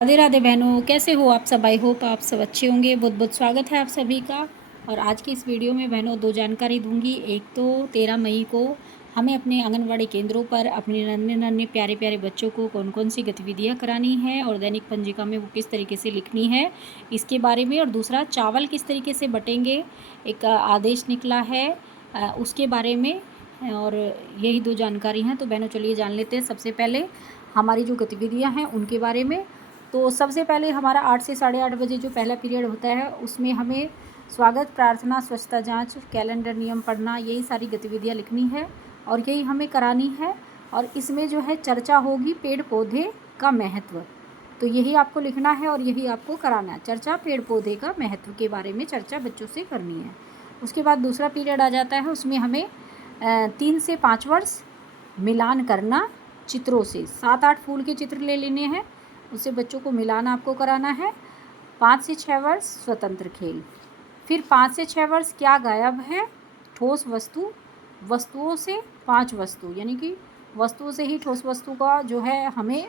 राधे राधे बहनों, कैसे हो आप सब। आई होप आप सब अच्छे होंगे। बहुत बहुत स्वागत है आप सभी का। और आज की इस वीडियो में बहनों दो जानकारी दूंगी। एक तो 13 मई को हमें अपने आंगनवाड़ी केंद्रों पर अपने नन्हे नन्हे प्यारे प्यारे बच्चों को कौन कौन सी गतिविधियां करानी है और दैनिक पंजिका में वो किस तरीके से लिखनी है, इसके बारे में। और दूसरा, चावल किस तरीके से बटेंगे, एक आदेश निकला है उसके बारे में। और यही दो जानकारी हैं। तो बहनों चलिए जान लेते हैं सबसे पहले हमारी जो गतिविधियाँ हैं उनके बारे में। तो सबसे पहले हमारा 8 से 8:30 बजे जो पहला पीरियड होता है उसमें हमें स्वागत, प्रार्थना, स्वच्छता जांच, कैलेंडर, नियम पढ़ना, यही सारी गतिविधियां लिखनी है और यही हमें करानी है। और इसमें जो है चर्चा होगी पेड़ पौधे का महत्व, तो यही आपको लिखना है और यही आपको कराना है। चर्चा पेड़ पौधे का महत्व के बारे में चर्चा बच्चों से करनी है। उसके बाद दूसरा पीरियड आ जाता है, उसमें हमें 3 से 5 वर्ष मिलान करना चित्रों से। 7-8 फूल के चित्र ले लेने हैं, उससे बच्चों को मिलान आपको कराना है। 5 से 6 वर्ष स्वतंत्र खेल। फिर 5 से 6 वर्ष क्या गायब है, ठोस वस्तु, वस्तुओं से 5 वस्तु, यानी कि वस्तुओं से ही ठोस वस्तु का जो है हमें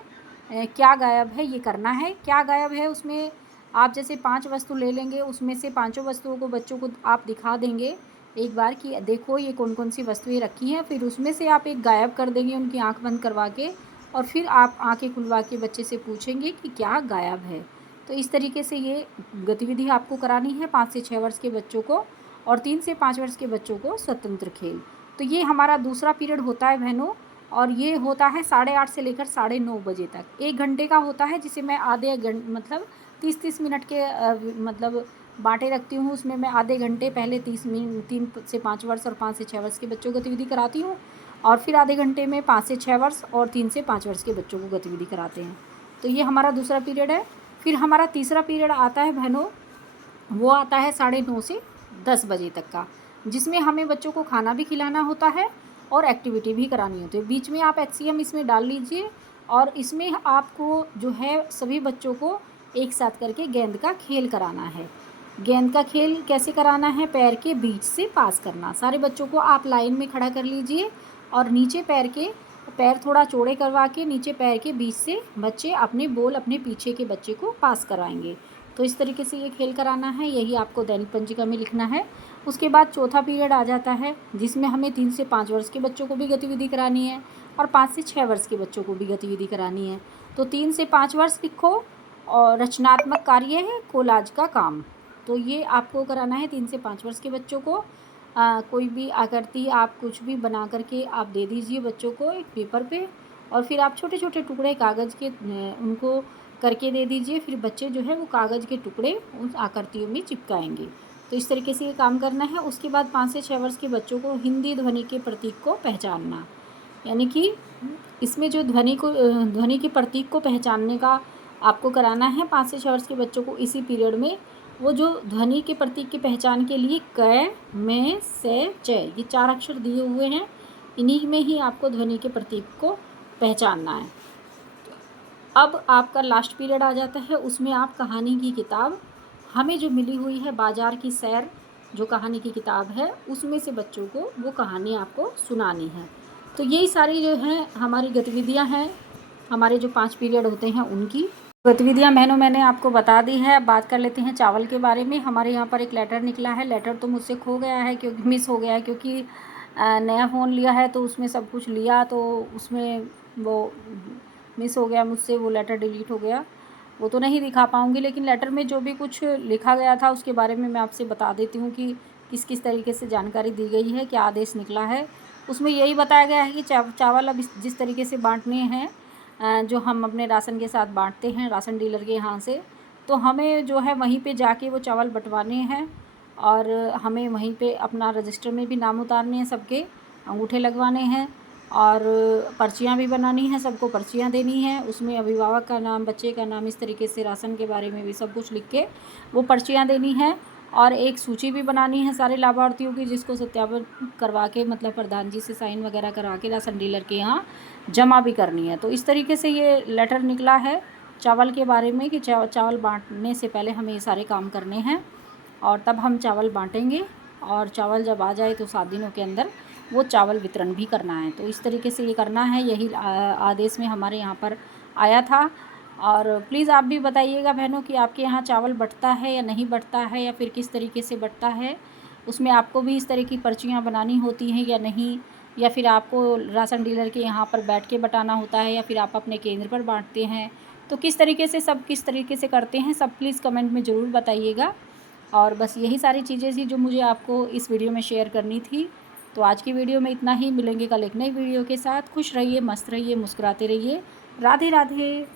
क्या गायब है ये करना है। क्या गायब है उसमें आप जैसे 5 वस्तु ले लेंगे, उसमें से पाँचों वस्तुओं को बच्चों को आप दिखा देंगे एक बार कि देखो ये कौन कौन सी वस्तुएं रखी हैं। फिर उसमें से आप एक गायब कर देंगे उनकी आंख बंद करवा के, और फिर आप आंखें खुलवा के बच्चे से पूछेंगे कि क्या गायब है। तो इस तरीके से ये गतिविधि आपको करानी है 5 से 6 वर्ष के बच्चों को, और 3 से 5 वर्ष के बच्चों को स्वतंत्र खेल। तो ये हमारा दूसरा पीरियड होता है बहनों, और ये होता है 8:30 से लेकर 9:30 बजे तक। 1 घंटे का होता है, जिसे मैं आधे मतलब 30-30 मिनट के मतलब बाँटे रखती हूँ। उसमें मैं आधे घंटे पहले 3 से 5 वर्ष और 5 से 6 वर्ष के बच्चों को गतिविधि कराती हूँ, और फिर आधे घंटे में 5 से 6 वर्ष और 3 से 5 वर्ष के बच्चों को गतिविधि कराते हैं। तो ये हमारा दूसरा पीरियड है। फिर हमारा तीसरा पीरियड आता है बहनों, वो आता है 9:30 से 10 बजे तक का, जिसमें हमें बच्चों को खाना भी खिलाना होता है और एक्टिविटी भी करानी होती है। बीच में आप HCM इसमें डाल लीजिए, और इसमें आपको जो है सभी बच्चों को एक साथ करके गेंद का खेल कराना है। गेंद का खेल कैसे कराना है, पैर के बीच से पास करना। सारे बच्चों को आप लाइन में खड़ा कर लीजिए, और नीचे पैर थोड़ा चौड़े करवा के नीचे पैर के बीच से बच्चे अपने बॉल अपने पीछे के बच्चे को पास कराएंगे। तो इस तरीके से ये खेल कराना है, यही आपको दैनिक पंजिका में लिखना है। उसके बाद चौथा पीरियड आ जाता है, जिसमें हमें 3 से 5 वर्ष के बच्चों को भी गतिविधि करानी है और 5 से 6 वर्ष के बच्चों को भी गतिविधि करानी है। तो 3 से 5 वर्ष लिखो, और रचनात्मक कार्य है कोलाज का काम। तो ये आपको कराना है 3 से 5 वर्ष के बच्चों को। कोई भी आकृति आप कुछ भी बना करके आप दे दीजिए बच्चों को एक पेपर पे, और फिर आप छोटे छोटे टुकड़े कागज़ के उनको करके दे दीजिए। फिर बच्चे जो है वो कागज़ के टुकड़े उन आकृतियों में चिपकाएंगे। तो इस तरीके से ये काम करना है। उसके बाद 5 से 6 वर्ष के बच्चों को हिंदी ध्वनि के प्रतीक को पहचानना, यानी कि इसमें जो ध्वनि के प्रतीक को पहचानने का आपको कराना है 5 से 6 वर्ष के बच्चों को। इसी पीरियड में वो जो ध्वनि के प्रतीक की पहचान के लिए क, में, से, च, ये 4 अक्षर दिए हुए हैं, इन्हीं में ही आपको ध्वनि के प्रतीक को पहचानना है। अब आपका लास्ट पीरियड आ जाता है, उसमें आप कहानी की किताब हमें जो मिली हुई है, बाजार की सैर जो कहानी की किताब है, उसमें से बच्चों को वो कहानी आपको सुनानी है। तो यही सारी जो है हमारी गतिविधियां हैं, हमारे जो 5 पीरियड होते हैं उनकी गतिविधियां बहनों मैंने आपको बता दी है। अब बात कर लेते हैं चावल के बारे में। हमारे यहाँ पर एक लेटर निकला है। लेटर तो मुझसे खो गया है, क्योंकि मिस हो गया है, क्योंकि नया फ़ोन लिया है तो उसमें सब कुछ लिया, तो उसमें वो मिस हो गया मुझसे, वो लेटर डिलीट हो गया, वो तो नहीं दिखा पाऊँगी। लेकिन लेटर में जो भी कुछ लिखा गया था उसके बारे में मैं आपसे बता देती हूँ कि किस किस तरीके से जानकारी दी गई है, क्या आदेश निकला है। उसमें यही बताया गया है कि चावल अब जिस तरीके से बांटने हैं, जो हम अपने राशन के साथ बांटते हैं राशन डीलर के यहाँ से, तो हमें जो है वहीं पे जाके वो चावल बंटवाने हैं, और हमें वहीं पे अपना रजिस्टर में भी नाम उतारने हैं, सबके अंगूठे लगवाने हैं, और पर्चियाँ भी बनानी हैं, सबको पर्चियाँ देनी हैं। उसमें अभिभावक का नाम, बच्चे का नाम, इस तरीके से राशन के बारे में भी सब कुछ लिख के वो पर्चियाँ देनी हैं। और एक सूची भी बनानी है सारे लाभार्थियों की, जिसको सत्यापन करवा के मतलब प्रधान जी से साइन वगैरह करा के राशन डीलर के यहाँ जमा भी करनी है। तो इस तरीके से ये लेटर निकला है चावल के बारे में कि चावल बांटने से पहले हमें ये सारे काम करने हैं, और तब हम चावल बांटेंगे, और चावल जब आ जाए तो 7 दिनों के अंदर वो चावल वितरण भी करना है। तो इस तरीके से ये करना है, यही आदेश में हमारे यहाँ पर आया था। और प्लीज़ आप भी बताइएगा बहनों कि आपके यहाँ चावल बँटता है या नहीं बँटता है, या फिर किस तरीके से बँटता है। उसमें आपको भी इस तरह की पर्चियाँ बनानी होती हैं या नहीं, या फिर आपको राशन डीलर के यहाँ पर बैठ के बटाना होता है, या फिर आप अपने केंद्र पर बाँटते हैं। तो किस तरीके से किस तरीके से करते हैं, सब प्लीज़ कमेंट में ज़रूर बताइएगा। और बस यही सारी चीज़ें थी जो मुझे आपको इस वीडियो में शेयर करनी थी। तो आज की वीडियो में इतना ही। मिलेंगे कल एक नई वीडियो के साथ। खुश रहिए, मस्त रहिए, मुस्कुराते रहिए। राधे राधे।